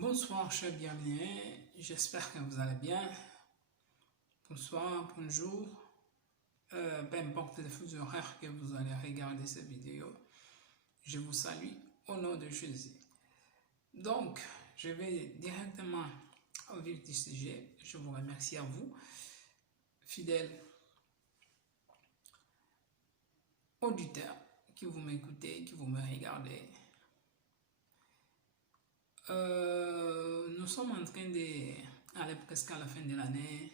Bonsoir, chers bien-aimés, j'espère que vous allez bien. Bonsoir, bonjour, peu importe le fuseau horaire que vous allez regarder cette vidéo, je vous salue au nom de Jésus. Donc, je vais directement au vif du sujet. Je vous remercie à vous, fidèles auditeurs, qui vous m'écoutez, qui vous me regardez. Nous sommes en train d'aller presque à la fin de l'année.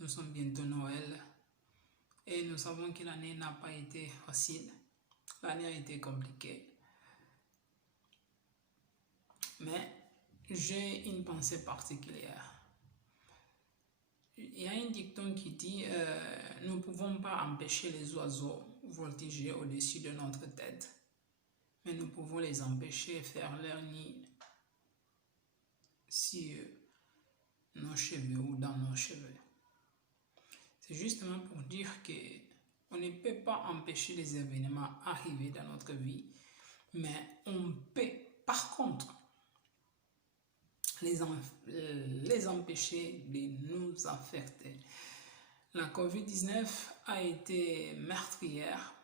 Nous sommes bientôt Noël. Et nous savons que l'année n'a pas été facile. L'année a été compliquée. Mais j'ai une pensée particulière. Il y a un dicton qui dit nous ne pouvons pas empêcher les oiseaux voltiger au-dessus de notre tête, mais nous pouvons les empêcher de faire leur nid sur nos cheveux ou dans nos cheveux. C'est justement pour dire que on ne peut pas empêcher les événements arriver dans notre vie, mais on peut par contre les empêcher de nous affecter. La COVID-19 a été meurtrière,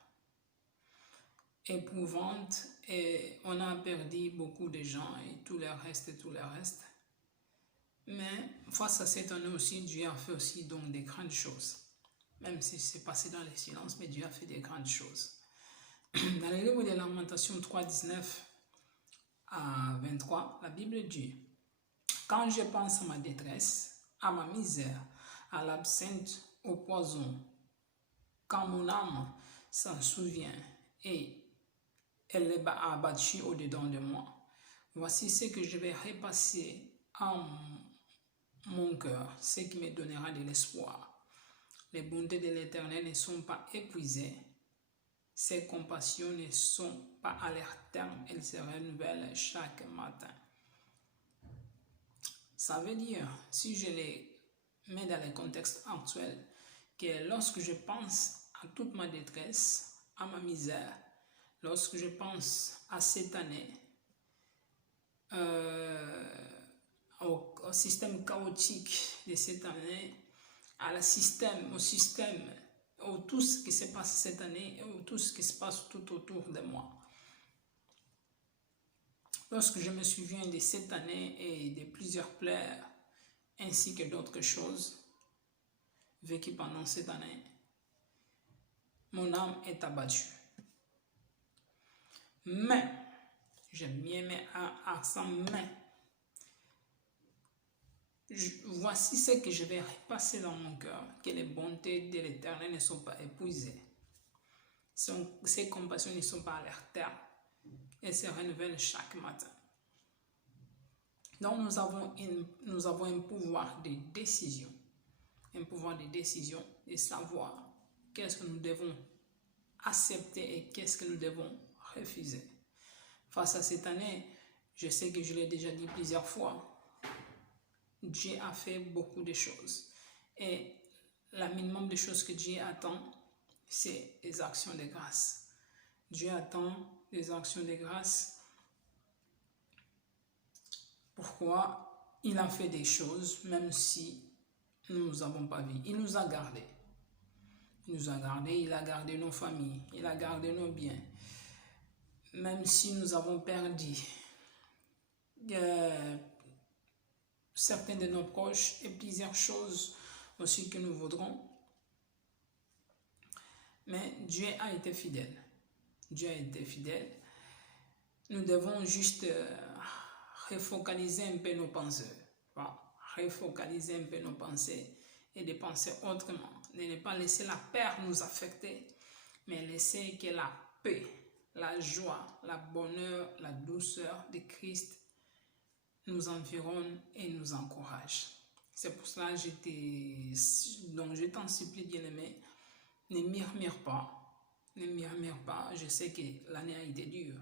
éprouvante, et on a perdu beaucoup de gens et tout le reste. Mais face à cette année aussi, Dieu a fait aussi donc des grandes choses. Même si c'est passé dans le silence, mais Dieu a fait des grandes choses. Dans le livre de Lamentations 3, 19 à 23, la Bible dit: quand je pense à ma détresse, à ma misère, à l'absinthe, au poison, quand mon âme s'en souvient et elle est abattue au-dedans de moi, voici ce que je vais repasser en mon cœur, ce qui me donnera de l'espoir. Les bontés de l'Éternel ne sont pas épuisées, ses compassions ne sont pas à leur terme, elles se renouvellent chaque matin. Ça veut dire, si je les mets dans le contexte actuel, que lorsque je pense à toute ma détresse, à ma misère, lorsque je pense à cette année, au système chaotique de cette année, au système, tout ce qui se passe cette année, tout ce qui se passe tout autour de moi. Lorsque je me souviens de cette année et de plusieurs plaies, ainsi que d'autres choses vécues pendant cette année, mon âme est abattue. Mais, j'aime bien mettre un accent mais. Voici ce que je vais repasser dans mon cœur, que les bontés de l'Éternel ne sont pas épuisées. Ses compassions ne sont pas à leur terme. Elles se renouvellent chaque matin. Donc nous avons un pouvoir de décision. Un pouvoir de décision, de savoir qu'est-ce que nous devons accepter et qu'est-ce que nous devons refuser. Face à cette année, je sais que je l'ai déjà dit plusieurs fois, Dieu a fait beaucoup de choses. Et le minimum de choses que Dieu attend, c'est les actions de grâce. Dieu attend les actions de grâce. Pourquoi? Il a fait des choses, même si nous ne avons pas vu. Il nous a gardés. Il a gardé nos familles, il a gardé nos biens. Même si nous avons perdu certains de nos proches et plusieurs choses aussi que nous voudrons. Mais Dieu a été fidèle. Dieu a été fidèle. Nous devons juste refocaliser un peu nos pensées. Refocaliser un peu nos pensées et de penser autrement. De ne pas laisser la peur nous affecter, mais laisser que la paix, la joie, la bonheur, la douceur de Christ nous environne et nous encourage. C'est pour cela que je t'en supplie, bien-aimé, ne murmure pas. Ne murmure pas. Je sais que l'année a été dure,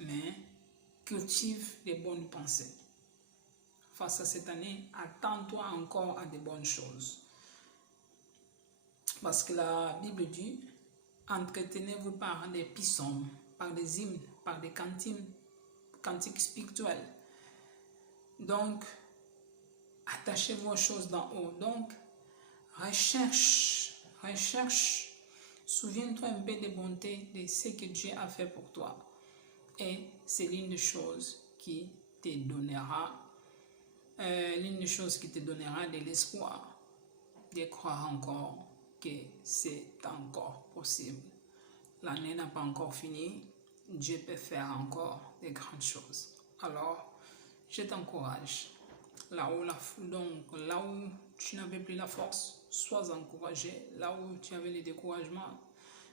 mais cultive des bonnes pensées. Face à cette année, attends-toi encore à de bonnes choses. Parce que la Bible dit, entretenez-vous par des psaumes, par des hymnes, par des cantiques spirituels. Donc, attachez vos choses d'en haut. Donc, recherche. Souviens-toi un peu des bontés de ce que Dieu a fait pour toi. Et c'est l'une des choses qui te donnera, de l'espoir, de croire encore que c'est encore possible. L'année n'a pas encore fini. Dieu peut faire encore de grandes choses. Alors, je t'encourage. Là où tu n'avais plus la force, sois encouragé. Là où tu avais le découragement,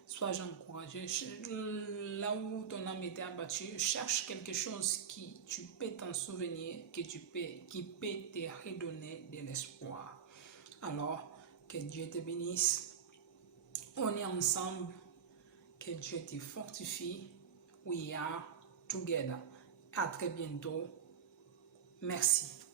sois encouragé. Là où ton âme était abattue, cherche quelque chose qui tu peux t'en souvenir, qui peut te redonner de l'espoir. Alors, que Dieu te bénisse. On est ensemble. Que Dieu te fortifie. We are together. À très bientôt. Merci.